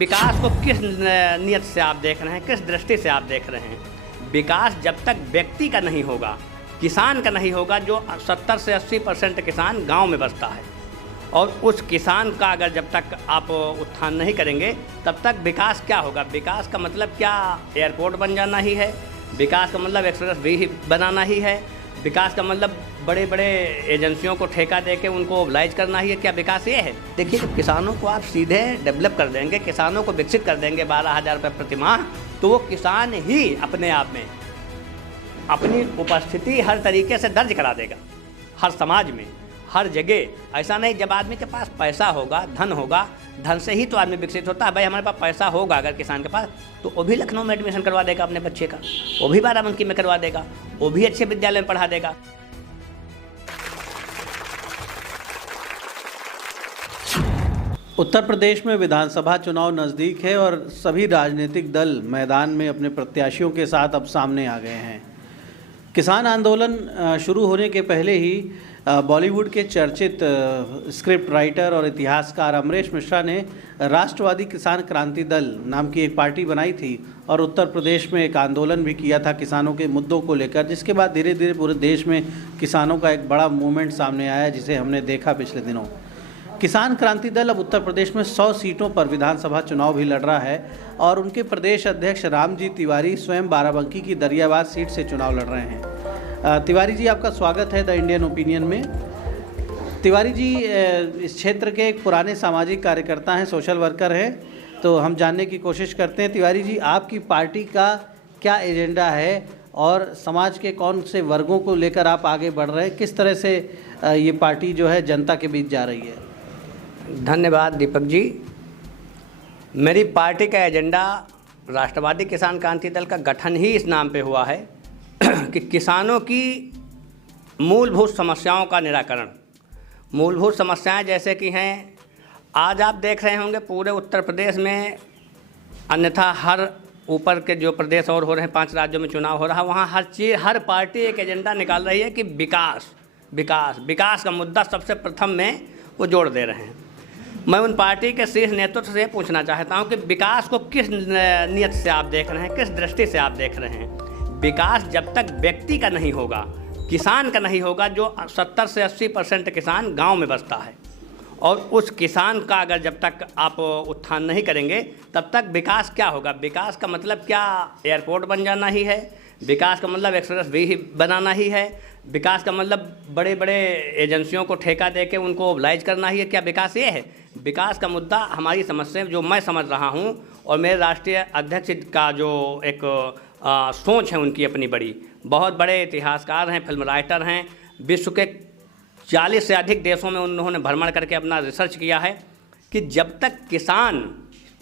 विकास को किस नियत से आप देख रहे हैं, किस दृष्टि से आप देख रहे हैं? विकास जब तक व्यक्ति का नहीं होगा, किसान का नहीं होगा, जो 70 से 80% किसान गांव में बसता है, और उस किसान का अगर जब तक आप उत्थान नहीं करेंगे तब तक विकास क्या होगा? विकास का मतलब क्या एयरपोर्ट बन जाना ही है? विकास का मतलब एक्सप्रेस वे ही बनाना ही है? विकास का मतलब बड़े बड़े एजेंसियों को ठेका देके उनको ओबलाइज करना ही है? क्या विकास ये है? देखिए, जब किसानों को आप सीधे डेवलप कर देंगे, किसानों को विकसित कर देंगे 12,000 रुपये प्रति माह, तो वो किसान ही अपने आप में अपनी उपस्थिति हर तरीके से दर्ज करा देगा, हर समाज में, हर जगह। ऐसा नहीं, जब आदमी के पास पैसा होगा, धन होगा, धन से ही तो आदमी विकसित होता है। भाई हमारे पास पैसा होगा अगर किसान के पास, तो वो भी लखनऊ में एडमिशन करवा देगा अपने बच्चे का, वो भी बाराबंकी में करवा देगा, वो भी अच्छे विद्यालय में पढ़ा देगा। उत्तर प्रदेश में विधानसभा चुनाव नज़दीक है और सभी राजनीतिक दल मैदान में अपने प्रत्याशियों के साथ अब सामने आ गए हैं। किसान आंदोलन शुरू होने के पहले ही बॉलीवुड के चर्चित स्क्रिप्ट राइटर और इतिहासकार अमरेश मिश्रा ने राष्ट्रवादी किसान क्रांति दल नाम की एक पार्टी बनाई थी और उत्तर प्रदेश में एक आंदोलन भी किया था किसानों के मुद्दों को लेकर, जिसके बाद धीरे धीरे पूरे देश में किसानों का एक बड़ा मूवमेंट सामने आया, जिसे हमने देखा पिछले दिनों। किसान क्रांति दल अब उत्तर प्रदेश में 100 सीटों पर विधानसभा चुनाव भी लड़ रहा है और उनके प्रदेश अध्यक्ष रामजी तिवारी स्वयं बाराबंकी की दरियाबाद सीट से चुनाव लड़ रहे हैं। तिवारी जी, आपका स्वागत है द इंडियन ओपिनियन में। तिवारी जी इस क्षेत्र के एक पुराने सामाजिक कार्यकर्ता हैं, सोशल वर्कर हैं, तो हम जानने की कोशिश करते हैं। तिवारी जी, आपकी पार्टी का क्या एजेंडा है और समाज के कौन से वर्गों को लेकर आप आगे बढ़ रहे हैं? किस तरह से ये पार्टी जो है जनता के बीच जा रही है? धन्यवाद दीपक जी। मेरी पार्टी का एजेंडा राष्ट्रवादी किसान क्रांति दल का गठन ही इस नाम पे हुआ है कि किसानों की मूलभूत समस्याओं का निराकरण। मूलभूत समस्याएं जैसे कि हैं, आज आप देख रहे होंगे पूरे उत्तर प्रदेश में, अन्यथा हर ऊपर के जो प्रदेश और हो रहे हैं, 5 राज्यों में चुनाव हो रहा है, वहाँ हर पार्टी एक एजेंडा निकाल रही है कि विकास विकास विकास का मुद्दा सबसे प्रथम में वो जोड़ दे रहे हैं। मैं उन पार्टी के शीर्ष नेतृत्व से पूछना चाहता हूं कि विकास को किस नियत से आप देख रहे हैं, किस दृष्टि से आप देख रहे हैं? विकास जब तक व्यक्ति का नहीं होगा, किसान का नहीं होगा, जो 70 से 80% किसान गांव में बसता है, और उस किसान का अगर जब तक आप उत्थान नहीं करेंगे तब तक विकास क्या होगा? विकास का मतलब क्या एयरपोर्ट बन जाना ही है? विकास का मतलब एक्सप्रेस वे ही बनाना ही है? विकास का मतलब बड़े बड़े एजेंसियों को ठेका देके उनको ओबलाइज करना ही है? क्या विकास ये है? विकास का मुद्दा, हमारी समस्या जो मैं समझ रहा हूँ और मेरे राष्ट्रीय अध्यक्ष का जो एक सोच है उनकी अपनी बड़ी, बहुत बड़े इतिहासकार हैं, फिल्म राइटर हैं, विश्व के 40 से अधिक देशों में उन्होंने भ्रमण करके अपना रिसर्च किया है कि जब तक किसान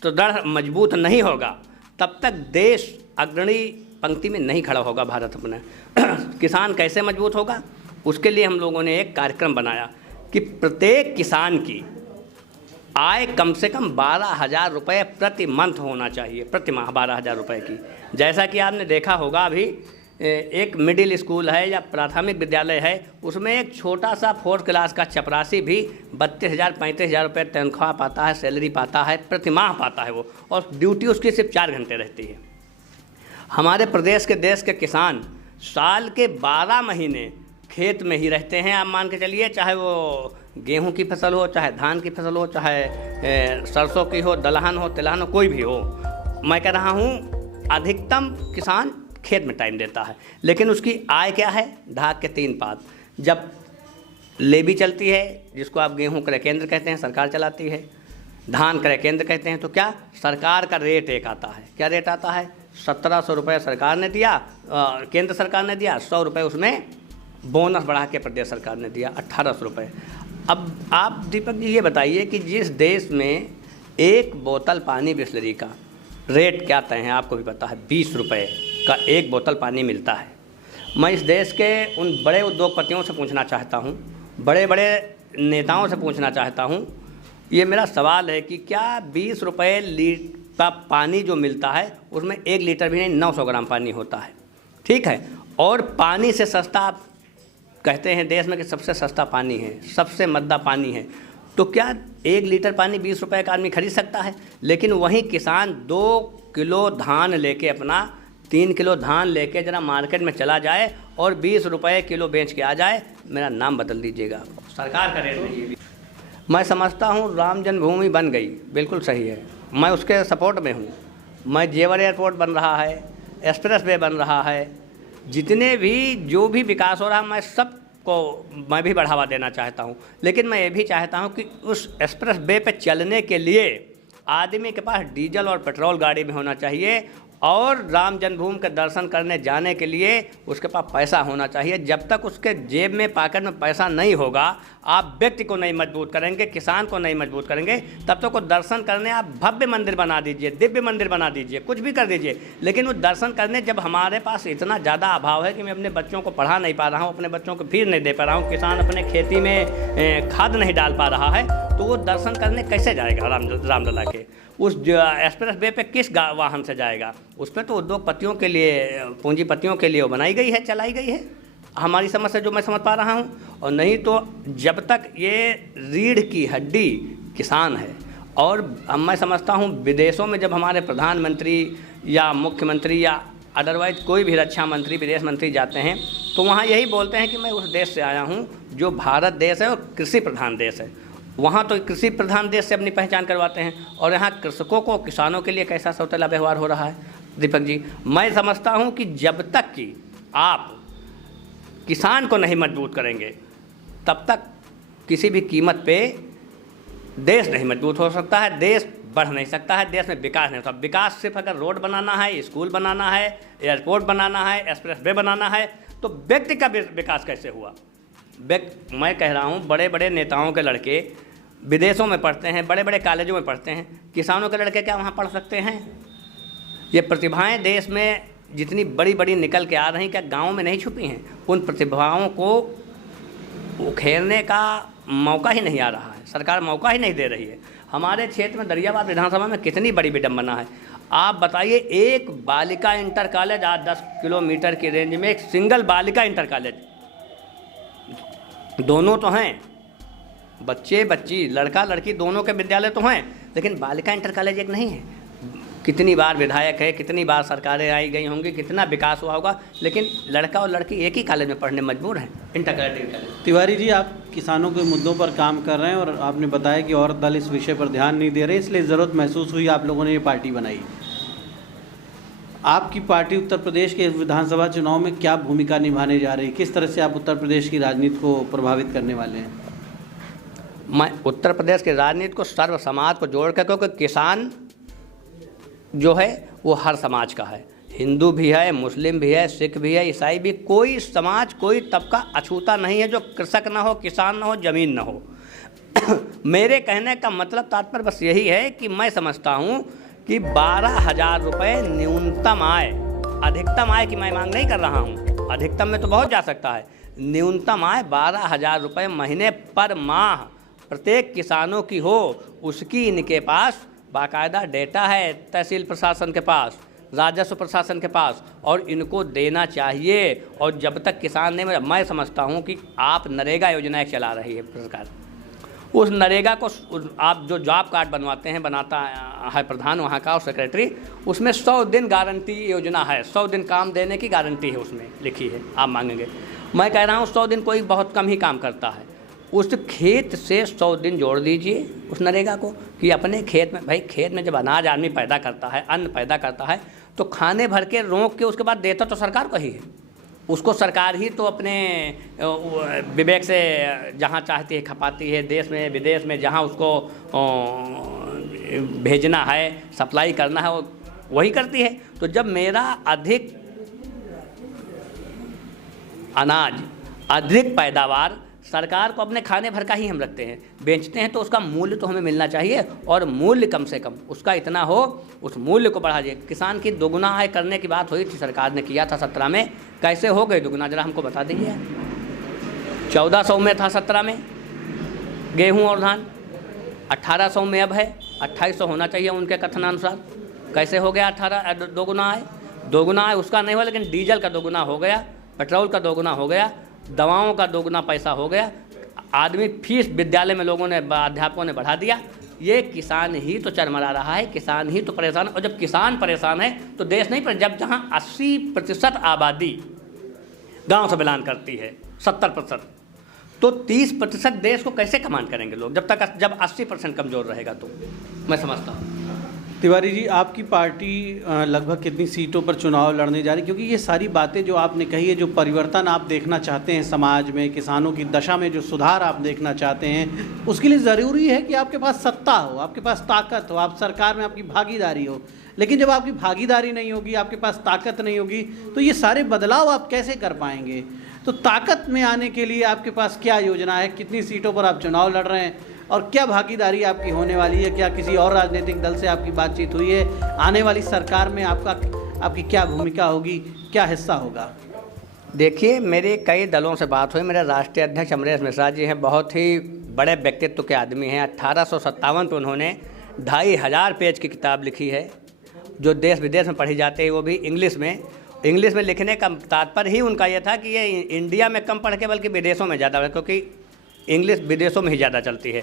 तो दृढ़ मजबूत नहीं होगा तब तक देश अग्रणी पंक्ति में नहीं खड़ा होगा भारत अपने। किसान कैसे मजबूत होगा? उसके लिए हम लोगों ने एक कार्यक्रम बनाया कि प्रत्येक किसान की आय कम से कम 12,000 रुपये प्रति मंथ होना चाहिए, प्रति माह 12,000 रुपये की। जैसा कि आपने देखा होगा, अभी एक मिडिल स्कूल है या प्राथमिक विद्यालय है, उसमें एक छोटा सा 4th क्लास का चपरासी भी 32,000-35,000 रुपये तनख्वाह पाता है, सैलरी पाता है, प्रति माह पाता है वो, और ड्यूटी उसकी सिर्फ 4 घंटे रहती है। हमारे प्रदेश के देश के किसान साल के 12 महीने खेत में ही रहते हैं। आप मान के चलिए, चाहे वो गेहूं की फसल हो, चाहे धान की फसल हो, चाहे सरसों की हो, दलहन हो, तिलहन हो, कोई भी हो। मैं कह रहा हूँ अधिकतम किसान खेत में टाइम देता है, लेकिन उसकी आय क्या है? ढाक के 3 पात। जब लेवी चलती है, जिसको आप गेहूं क्रय केंद्र कहते हैं, सरकार चलाती है, धान क्रय केंद्र कहते हैं, तो क्या सरकार का रेट एक आता है। क्या रेट आता है? 1700 रुपये सरकार ने दिया, केंद्र सरकार ने दिया, 100 रुपये उसमें बोनस बढ़ा के प्रदेश सरकार ने दिया, 1800 रुपये। अब आप दीपक जी ये बताइए कि जिस देश में एक बोतल पानी बिस्लरी का रेट क्या तय है, आपको भी पता है, 20 रुपये का एक बोतल पानी मिलता है। मैं इस देश के उन बड़े उद्योगपतियों से पूछना चाहता हूँ, बड़े बड़े नेताओं से पूछना चाहता हूँ, ये मेरा सवाल है कि क्या 20 रुपये लीटर का पानी जो मिलता है उसमें 1 लीटर भी नहीं, 900 ग्राम पानी होता है, ठीक है? और पानी से सस्ता आप कहते हैं देश में कि सबसे सस्ता पानी है, सबसे मद्दा पानी है, तो क्या 1 लीटर पानी 20 रुपए का आदमी खरीद सकता है? लेकिन वहीं किसान 2 किलो धान लेके, अपना 3 किलो धान लेके जरा मार्केट में चला जाए और 20 रुपए किलो बेच के आ जाए, मेरा नाम बदल दीजिएगा, सरकार का रेट नहीं है। मैं समझता हूँ राम जन्मभूमि बन गई, बिल्कुल सही है, मैं उसके सपोर्ट में हूँ। मैं जेवर एयरपोर्ट बन रहा है, एक्सप्रेस वे बन रहा है, जितने भी जो भी विकास हो रहा है मैं सबको मैं भी बढ़ावा देना चाहता हूँ। लेकिन मैं ये भी चाहता हूँ कि उस एक्सप्रेस वे पे चलने के लिए आदमी के पास डीजल और पेट्रोल गाड़ी में होना चाहिए, और राम जन्मभूमि के दर्शन करने जाने के लिए उसके पास पैसा होना चाहिए। जब तक उसके जेब में, पॉकेट में पैसा नहीं होगा, आप व्यक्ति को नहीं मजबूत करेंगे, किसान को नहीं मजबूत करेंगे, तब तक वो दर्शन करने आप भव्य मंदिर बना दीजिए, दिव्य मंदिर बना दीजिए, कुछ भी कर दीजिए, लेकिन वो दर्शन करने जब हमारे पास इतना ज़्यादा अभाव है कि मैं अपने बच्चों को पढ़ा नहीं पा रहा हूँ, अपने बच्चों को फीस नहीं दे पा रहा हूँ, किसान अपने खेती में खाद नहीं डाल पा रहा है, तो वो दर्शन करने कैसे जाएगा रामलला के? उस एक्सप्रेस वे पे किस वाहन से जाएगा? उस पर तो उद्योगपतियों के लिए, पूंजीपतियों के लिए वो बनाई गई है, चलाई गई है, हमारी समझ से जो मैं समझ पा रहा हूँ। और नहीं तो जब तक ये रीढ़ की हड्डी किसान है, और मैं समझता हूँ विदेशों में जब हमारे प्रधानमंत्री या मुख्यमंत्री या अदरवाइज कोई भी रक्षा मंत्री, विदेश मंत्री जाते हैं, तो वहाँ यही बोलते हैं कि मैं उस देश से आया हूँ जो भारत देश है और कृषि प्रधान देश है। वहाँ तो कृषि प्रधान देश से अपनी पहचान करवाते हैं, और यहाँ कृषकों को, किसानों के लिए कैसा सौतेला व्यवहार हो रहा है। दीपक जी, मैं समझता हूँ कि जब तक कि आप किसान को नहीं मजबूत करेंगे, तब तक किसी भी कीमत पे देश नहीं मजबूत हो सकता है, देश बढ़ नहीं सकता है, देश में विकास नहीं होता। विकास सिर्फ अगर रोड बनाना है, स्कूल बनाना है, एयरपोर्ट बनाना है, एक्सप्रेस वे बनाना है, तो व्यक्ति का विकास कैसे हुआ? मैं कह रहा हूँ बड़े बड़े नेताओं के लड़के विदेशों में पढ़ते हैं, बड़े बड़े कॉलेजों में पढ़ते हैं, किसानों के लड़के क्या वहाँ पढ़ सकते हैं? ये प्रतिभाएं देश में जितनी बड़ी बड़ी निकल के आ रही, क्या गाँव में नहीं छुपी हैं? उन प्रतिभाओं को उखेरने का मौका ही नहीं आ रहा है, सरकार मौका ही नहीं दे रही है। हमारे क्षेत्र में दरियाबाद विधानसभा में कितनी बड़ी विडम्बना है। आप बताइए, एक बालिका इंटर कॉलेज आज 10 किलोमीटर की रेंज में, एक सिंगल बालिका इंटर कॉलेज, दोनों तो हैं, बच्चे बच्ची, लड़का लड़की दोनों के विद्यालय तो हैं, लेकिन बालिका इंटर कॉलेज एक नहीं है। कितनी बार विधायक है, कितनी बार सरकारें आई गई होंगी, कितना विकास हुआ होगा, लेकिन लड़का और लड़की एक ही कॉलेज में पढ़ने मजबूर हैं, इंटर कॉलेज। तिवारी जी, आप किसानों के मुद्दों पर काम कर रहे हैं, और आपने बताया कि और दल इस विषय पर ध्यान नहीं दे रहे, इसलिए ज़रूरत महसूस हुई आप लोगों ने ये पार्टी बनाई। आपकी पार्टी उत्तर प्रदेश के विधानसभा चुनाव में क्या भूमिका निभाने जा रही है? किस तरह से आप उत्तर प्रदेश की राजनीति को प्रभावित करने वाले हैं? मैं उत्तर प्रदेश की राजनीति को सर्व समाज को जोड़ कर, क्योंकि किसान जो है वो हर समाज का है, हिंदू भी है, मुस्लिम भी है, सिख भी है, ईसाई भी, कोई समाज, कोई तबका अछूता नहीं है जो कृषक ना हो, किसान ना हो, ज़मीन ना हो। मेरे कहने का मतलब, तात्पर्य बस यही है कि मैं समझता हूँ कि 12,000 रुपये न्यूनतम आय, अधिकतम आय की मैं मांग नहीं कर रहा हूँ, अधिकतम में तो बहुत जा सकता है, न्यूनतम आय 12,000 रुपये महीने पर माह प्रत्येक किसानों की हो, उसकी इनके पास बाकायदा डेटा है, तहसील प्रशासन के पास, राजस्व प्रशासन के पास, और इनको देना चाहिए। और जब तक किसान ने, मैं समझता हूँ कि आप नरेगा योजना चला रही है सरकार, उस नरेगा को आप जो जॉब कार्ड बनवाते हैं, बनाता है प्रधान वहाँ का और सेक्रेटरी, उसमें 100 दिन गारंटी योजना है, 100 दिन काम देने की गारंटी है उसमें लिखी है, आप मांगेंगे। मैं कह रहा हूँ 100 दिन कोई बहुत कम ही काम करता है, उस खेत से 100 दिन जोड़ दीजिए उस नरेगा को, कि अपने खेत में, भाई खेत में जब अनाज आदमी पैदा करता है, अन्न पैदा करता है, तो खाने भर के रोक के उसके बाद देता तो सरकार को ही है, उसको सरकार ही तो अपने विवेक से जहाँ चाहती है खपाती है, देश में विदेश में जहाँ उसको भेजना है, सप्लाई करना है, वो वही करती है। तो जब मेरा अधिक अनाज, अधिक पैदावार, सरकार को अपने खाने भर का ही हम रखते हैं, बेचते हैं, तो उसका मूल्य तो हमें मिलना चाहिए, और मूल्य कम से कम उसका इतना हो, उस मूल्य को बढ़ा दिए। किसान की दोगुना आय करने की बात हुई थी, सरकार ने किया था 17 में, कैसे हो गई दुगुना, जरा हमको बता दीजिए। 1400 में था 17 में गेहूं और धान, 1800 में अब है, 2800 होना चाहिए उनके कथनानुसार, कैसे हो गया 18 दोगुना आय? दोगुना आय उसका नहीं हुआ, लेकिन डीजल का दोगुना हो गया, पेट्रोल का दोगुना हो गया, दवाओं का दोगुना पैसा हो गया। आदमी फीस विद्यालय में लोगों ने, अध्यापकों ने बढ़ा दिया। ये किसान ही तो चरमरा रहा है, किसान ही तो परेशान। और जब किसान परेशान है तो देश नहीं, पर जब जहाँ 80% आबादी गांव से बिलोंग करती है, 70%, तो 30% देश को कैसे कमांड करेंगे लोग, जब 80% कमज़ोर रहेगा। तो मैं समझता हूँ। तिवारी जी, आपकी पार्टी लगभग कितनी सीटों पर चुनाव लड़ने जा रही, क्योंकि ये सारी बातें जो आपने कही है, जो परिवर्तन आप देखना चाहते हैं समाज में, किसानों की दशा में जो सुधार आप देखना चाहते हैं, उसके लिए ज़रूरी है कि आपके पास सत्ता हो, आपके पास ताकत हो, आप सरकार में आपकी भागीदारी हो। लेकिन जब आपकी भागीदारी नहीं होगी, आपके पास ताकत नहीं होगी, तो ये सारे बदलाव आप कैसे कर पाएंगे? तो ताकत में आने के लिए आपके पास क्या योजना है? कितनी सीटों पर आप चुनाव लड़ रहे हैं और क्या भागीदारी आपकी होने वाली है? क्या किसी और राजनीतिक दल से आपकी बातचीत हुई है? आने वाली सरकार में आपकी क्या भूमिका होगी, क्या हिस्सा होगा? देखिए, मेरे कई दलों से बात हुई। मेरे राष्ट्रीय अध्यक्ष अमरेश मिश्रा जी हैं, बहुत ही बड़े व्यक्तित्व के आदमी हैं। 1857 में उन्होंने 2500 पेज की किताब लिखी है, जो देश विदेश में पढ़ी जाती है, वो भी इंग्लिश में। इंग्लिश में लिखने का तात्पर्य ही उनका ये था कि ये इंडिया में कम पढ़ के बल्कि विदेशों में ज़्यादा है, क्योंकि इंग्लिश विदेशों में ही ज़्यादा चलती है।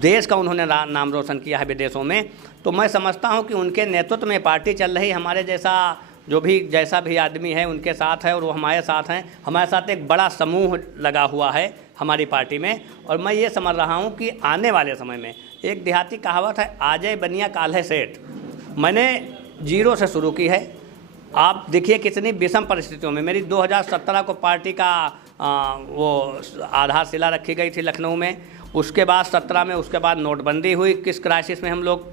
देश का उन्होंने नाम रोशन किया है विदेशों में। तो मैं समझता हूँ कि उनके नेतृत्व में पार्टी चल रही, हमारे जैसा भी आदमी है उनके साथ है और वो हमारे साथ हैं। हमारे साथ एक बड़ा समूह लगा हुआ है हमारी पार्टी में। और मैं ये समझ रहा हूँ कि आने वाले समय में, एक देहाती कहावत है, आजय बनिया काल्हे सेठ। मैंने 0 से शुरू की है। आप देखिए कितनी विषम परिस्थितियों में मेरी 2017 को पार्टी का वो आधारशिला रखी गई थी लखनऊ में। उसके बाद 17 में, उसके बाद नोटबंदी हुई, किस क्राइसिस में हम लोग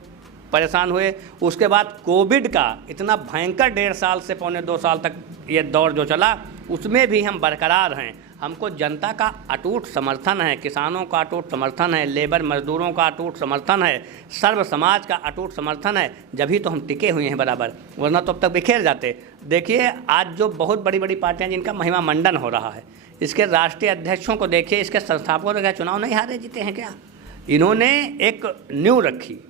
परेशान हुए। उसके बाद कोविड का इतना भयंकर 1.5 साल से पौने 2 साल तक ये दौर जो चला, उसमें भी हम बरकरार हैं। हमको जनता का अटूट समर्थन है, किसानों का अटूट समर्थन है, लेबर मजदूरों का अटूट समर्थन है, सर्व समाज का अटूट समर्थन है। जभी तो हम टिके हुए हैं बराबर, वरना तो अब तक बिखेर जाते। देखिए, आज जो बहुत बड़ी बड़ी पार्टियां जिनका महिमा मंडन हो रहा है, इसके राष्ट्रीय अध्यक्षों को देखिए, इसके संस्थापकों को, क्या चुनाव नहीं हारे जीते हैं क्या? इन्होंने एक नींव रखी,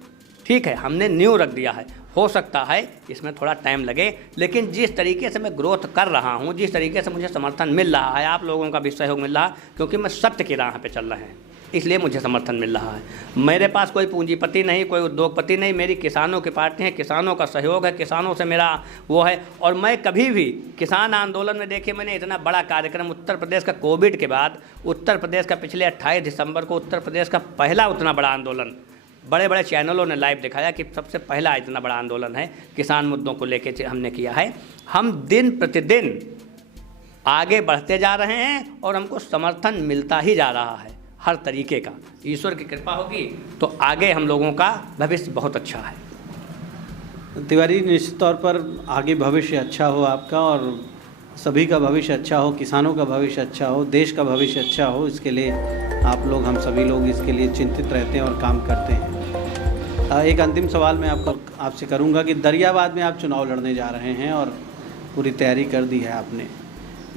ठीक है, हमने नींव रख दिया है। हो सकता है इसमें थोड़ा टाइम लगे, लेकिन जिस तरीके से मैं ग्रोथ कर रहा हूँ, जिस तरीके से मुझे समर्थन मिल रहा है, आप लोगों का भी सहयोग मिल रहा है, क्योंकि मैं सत्य की राह पे चल रहे हैं, इसलिए मुझे समर्थन मिल रहा है। मेरे पास कोई पूंजीपति नहीं, कोई उद्योगपति नहीं, मेरी किसानों की पार्टी है, किसानों का सहयोग है, किसानों से मेरा वो है। और मैं कभी भी किसान आंदोलन में, देखिए, मैंने इतना बड़ा कार्यक्रम उत्तर प्रदेश का, कोविड के बाद उत्तर प्रदेश का पिछले 28 दिसंबर को उत्तर प्रदेश का पहला उतना बड़ा आंदोलन, बड़े बड़े चैनलों ने लाइव दिखाया कि सबसे पहला इतना बड़ा आंदोलन है किसान मुद्दों को लेके हमने किया है। हम दिन प्रतिदिन आगे बढ़ते जा रहे हैं और हमको समर्थन मिलता ही जा रहा है हर तरीके का। ईश्वर की कृपा होगी तो आगे हम लोगों का भविष्य बहुत अच्छा है। तिवारी, निश्चित तौर पर आगे भविष्य अच्छा हो आपका, और सभी का भविष्य अच्छा हो, किसानों का भविष्य अच्छा हो, देश का भविष्य अच्छा हो, इसके लिए आप लोग, हम सभी लोग इसके लिए चिंतित रहते हैं और काम करते हैं। एक अंतिम सवाल मैं आपसे करूंगा कि दरियाबाद में आप चुनाव लड़ने जा रहे हैं और पूरी तैयारी कर दी है आपने।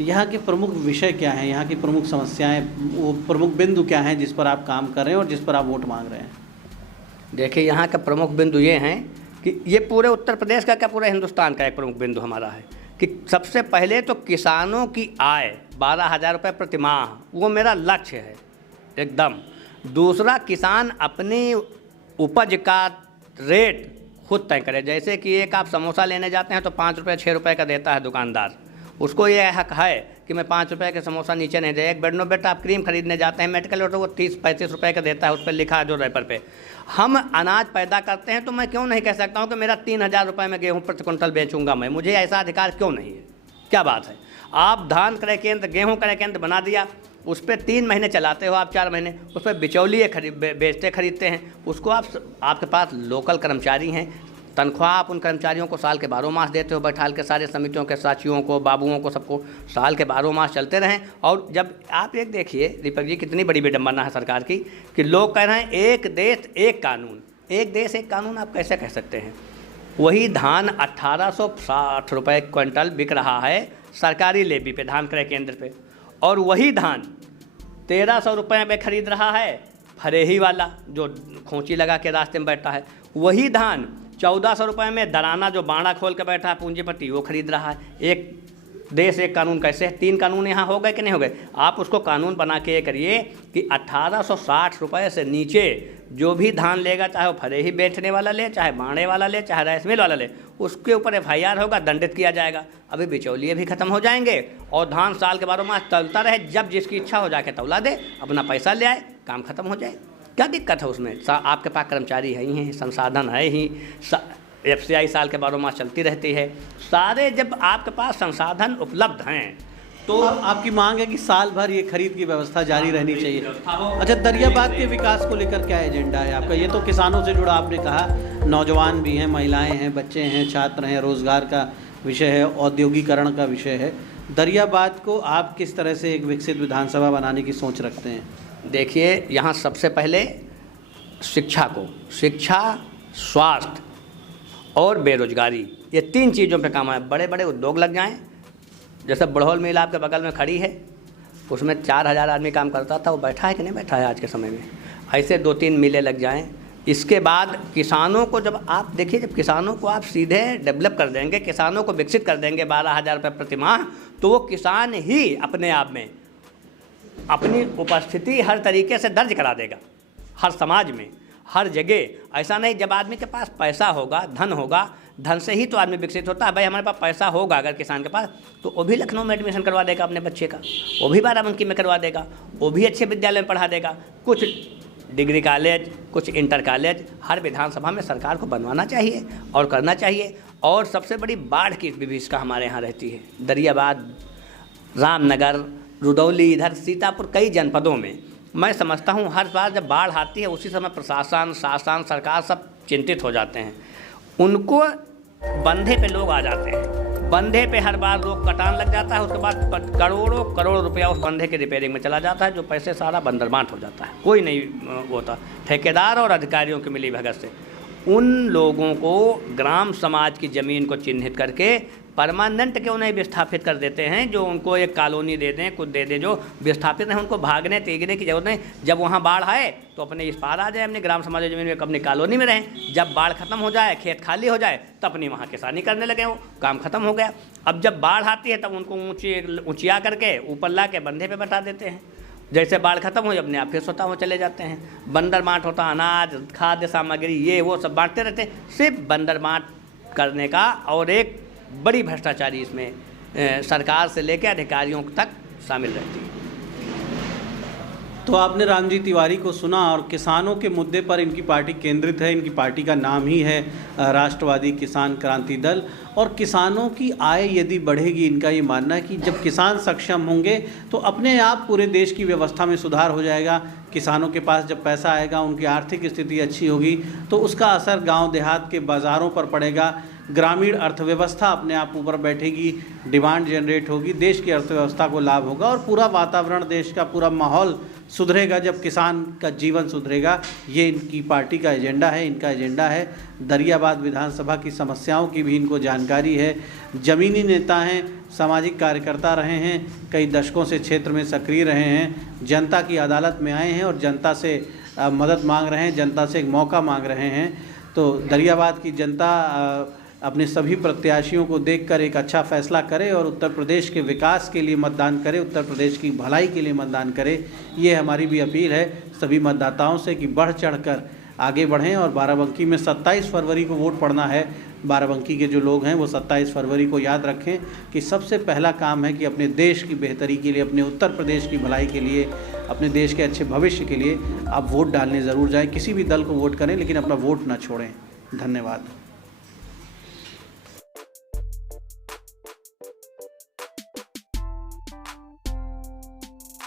यहाँ के प्रमुख विषय क्या हैं, यहाँ की प्रमुख समस्याएं, वो प्रमुख बिंदु क्या हैं जिस पर आप काम कर रहे हैं और जिस पर आप वोट मांग रहे हैं? देखिए, यहाँ का प्रमुख बिंदु ये हैं कि ये पूरे उत्तर प्रदेश का, क्या पूरे हिंदुस्तान का एक प्रमुख बिंदु हमारा है कि सबसे पहले तो किसानों की आय 12,000 रुपये प्रति माह, वो मेरा लक्ष्य है एकदम। दूसरा, किसान अपनी उपज का रेट खुद तय करे। जैसे कि एक आप समोसा लेने जाते हैं तो 5 रुपये 6 रुपये का देता है दुकानदार, उसको ये हक है कि मैं 5 रुपये का समोसा नीचे नहीं दे। एक बेडनो बेटा आप क्रीम खरीदने जाते हैं मेडिकल तो वो 30-35 रुपये का देता है, उस पर लिखा है जो रैपर पे। हम अनाज पैदा करते हैं तो मैं क्यों नहीं कह सकता हूँ कि मेरा 3,000 रुपये में गेहूँ प्रति क्विंटल बेचूंगा मैं? मुझे ऐसा अधिकार क्यों नहीं है? क्या बात है? आप धान क्रय केंद्र, गेहूँ क्रय केंद्र बना दिया, उस पर 3 महीने चलाते हो आप, 4 महीने उस पर बिचौलिए बेचते खरीदते हैं। उसको आपके पास लोकल कर्मचारी हैं, तनख्वाह आप उन कर्मचारियों को साल के 12 मास देते हो, बैठाल के सारे समितियों के साथियों को, बाबुओं को, सबको साल के 12 मास चलते रहें। और जब आप एक देखिए दीपक जी, कितनी बड़ी विडंबना है सरकार की कि लोग कह रहे हैं एक देश एक कानून। एक देश एक कानून आप कैसे कह सकते हैं? वही धान 1860 रुपये क्विंटल बिक रहा है सरकारी लेवी पे, धान क्रय केंद्र पे, और वही धान 1300 रुपये में खरीद रहा है फरेही वाला जो खोंची लगा के रास्ते में बैठा है। वही धान 1400 रुपये में दराना जो बाड़ा खोल के बैठा है पूंजीपति, वो खरीद रहा है। एक देश एक कानून कैसे है, 3 कानून यहाँ हो गए कि नहीं हो गए। आप उसको कानून बना के ये करिए कि 1860 रुपये से नीचे जो भी धान लेगा, चाहे वो फरेही बेचने वाला ले, चाहे बाणे वाला ले, चाहे राइस मिल वाला ले, उसके ऊपर FIR होगा, दंडित किया जाएगा। अभी बिचौलिए भी खत्म हो जाएंगे और धान साल के 12 मास तौलता रहे, जब जिसकी इच्छा हो जाके तौला दे, अपना पैसा ले आए, काम खत्म हो जाए। क्या दिक्कत है उसमें? आपके पास कर्मचारी है ही हैं, संसाधन है ही, FCI साल के 12 मास चलती रहती है। सारे जब आपके पास संसाधन उपलब्ध हैं तो आपकी मांग है कि साल भर ये खरीद की व्यवस्था जारी रहनी चाहिए। अच्छा, दरियाबाद के विकास को लेकर क्या एजेंडा है आपका? ये तो किसानों से जुड़ा आपने कहा, नौजवान भी हैं, महिलाएं हैं, बच्चे हैं, छात्र हैं, रोजगार का विषय है, औद्योगिकरण का विषय है। दरियाबाद को आप किस तरह से एक विकसित विधानसभा बनाने की सोच रखते हैं? देखिए, यहाँ सबसे पहले शिक्षा, स्वास्थ्य और बेरोजगारी, ये 3 चीज़ों पे काम है। बड़े बड़े उद्योग लग जाएं, जैसे बड़हौल मिल आपके बगल में खड़ी है, उसमें 4000 आदमी काम करता था, वो बैठा है कि नहीं बैठा है आज के समय में? ऐसे 2-3 मिलें लग जाएं। इसके बाद किसानों को जब आप देखिए, जब किसानों को आप सीधे डेवलप कर देंगे, किसानों को विकसित कर देंगे 12,000 रुपये प्रति माह, तो वो किसान ही अपने आप में अपनी उपस्थिति हर तरीके से दर्ज करा देगा, हर समाज में, हर जगह। ऐसा नहीं, जब आदमी के पास पैसा होगा, धन होगा, धन से ही तो आदमी विकसित होता है। भाई हमारे पास पैसा होगा अगर किसान के पास, तो वो भी लखनऊ में एडमिशन करवा देगा अपने बच्चे का, वो भी बाराबंकी में करवा देगा, वो भी अच्छे विद्यालय में पढ़ा देगा। कुछ डिग्री कॉलेज, कुछ इंटर कॉलेज हर विधानसभा में सरकार को बनवाना चाहिए और करना चाहिए। और सबसे बड़ी बाढ़ की विभीषिका हमारे यहाँ रहती है। दरियाबाद, रामनगर, रुदौली, इधर सीतापुर, कई जनपदों में मैं समझता हूँ हर बार जब बाढ़ आती है उसी समय प्रशासन, शासन, सरकार सब चिंतित हो जाते हैं। उनको बंधे पे लोग आ जाते हैं, बंधे पे हर बार लोग कटान लग जाता है, उसके बाद करोड़ों करोड़ रुपया उस बंधे के रिपेयरिंग में चला जाता है, जो पैसे सारा बंदरबांट हो जाता है, कोई नहीं होता। ठेकेदार और अधिकारियों की मिली भगत से उन लोगों को ग्राम समाज की ज़मीन को चिन्हित करके परमानेंट क्यों नहीं विस्थापित कर देते हैं, जो उनको एक कॉलोनी दे दें, कुछ दे दें, जो विस्थापित हैं उनको भागने तीगने की जरूरत नहीं। जब वहाँ बाढ़ आए तो अपने इस पार आ जाए, अपने ग्राम समाज ज़मीन में अपनी कॉलोनी में रहें। जब बाढ़ खत्म हो जाए, खेत खाली हो जाए, तब अपनी वहाँ किसानी करने लगे, वो काम खत्म हो गया। अब जब बाढ़ आती है तब उनको ऊँचिया करके ऊपर ला के बंधे पर बैठा देते हैं। जैसे बाढ़ खत्म हो अपने आप फिर स्वतः वो चले जाते हैं। बंदर बांट होता, अनाज, खाद्य सामग्री, ये वो सब बांटते रहते हैं। सिर्फ बंदर बांट करने का, और एक बड़ी भ्रष्टाचारी इसमें सरकार से लेकर अधिकारियों तक शामिल रहती है। तो आपने रामजी तिवारी को सुना, और किसानों के मुद्दे पर इनकी पार्टी केंद्रित है। इनकी पार्टी का नाम ही है राष्ट्रवादी किसान क्रांति दल। और किसानों की आय यदि बढ़ेगी, इनका ये मानना है कि जब किसान सक्षम होंगे तो अपने आप पूरे देश की व्यवस्था में सुधार हो जाएगा। किसानों के पास जब पैसा आएगा, उनकी आर्थिक स्थिति अच्छी होगी, तो उसका असर गांव देहात के बाज़ारों पर पड़ेगा। ग्रामीण अर्थव्यवस्था अपने आप ऊपर बैठेगी, डिमांड जनरेट होगी, देश की अर्थव्यवस्था को लाभ होगा, और पूरा वातावरण, देश का पूरा माहौल सुधरेगा जब किसान का जीवन सुधरेगा। ये इनकी पार्टी का एजेंडा है, इनका एजेंडा है। दरियाबाद विधानसभा की समस्याओं की भी इनको जानकारी है। ज़मीनी नेता हैं, सामाजिक कार्यकर्ता रहे हैं, कई दशकों से क्षेत्र में सक्रिय रहे हैं, जनता की अदालत में आए हैं और जनता से मदद मांग रहे हैं, जनता से एक मौका मांग रहे हैं। तो दरियाबाद की जनता अपने सभी प्रत्याशियों को देखकर एक अच्छा फैसला करे और उत्तर प्रदेश के विकास के लिए मतदान करे, उत्तर प्रदेश की भलाई के लिए मतदान करे। ये हमारी भी अपील है सभी मतदाताओं से कि बढ़ चढ़कर आगे बढ़ें। और बाराबंकी में 27 फरवरी को वोट पड़ना है। बाराबंकी के जो लोग हैं वो 27 फरवरी को याद रखें कि सबसे पहला काम है कि अपने देश की बेहतरी के लिए, अपने उत्तर प्रदेश की भलाई के लिए, अपने देश के अच्छे भविष्य के लिए आप वोट डालने ज़रूर जाएं। किसी भी दल को वोट करें, लेकिन अपना वोट ना छोड़ें। धन्यवाद।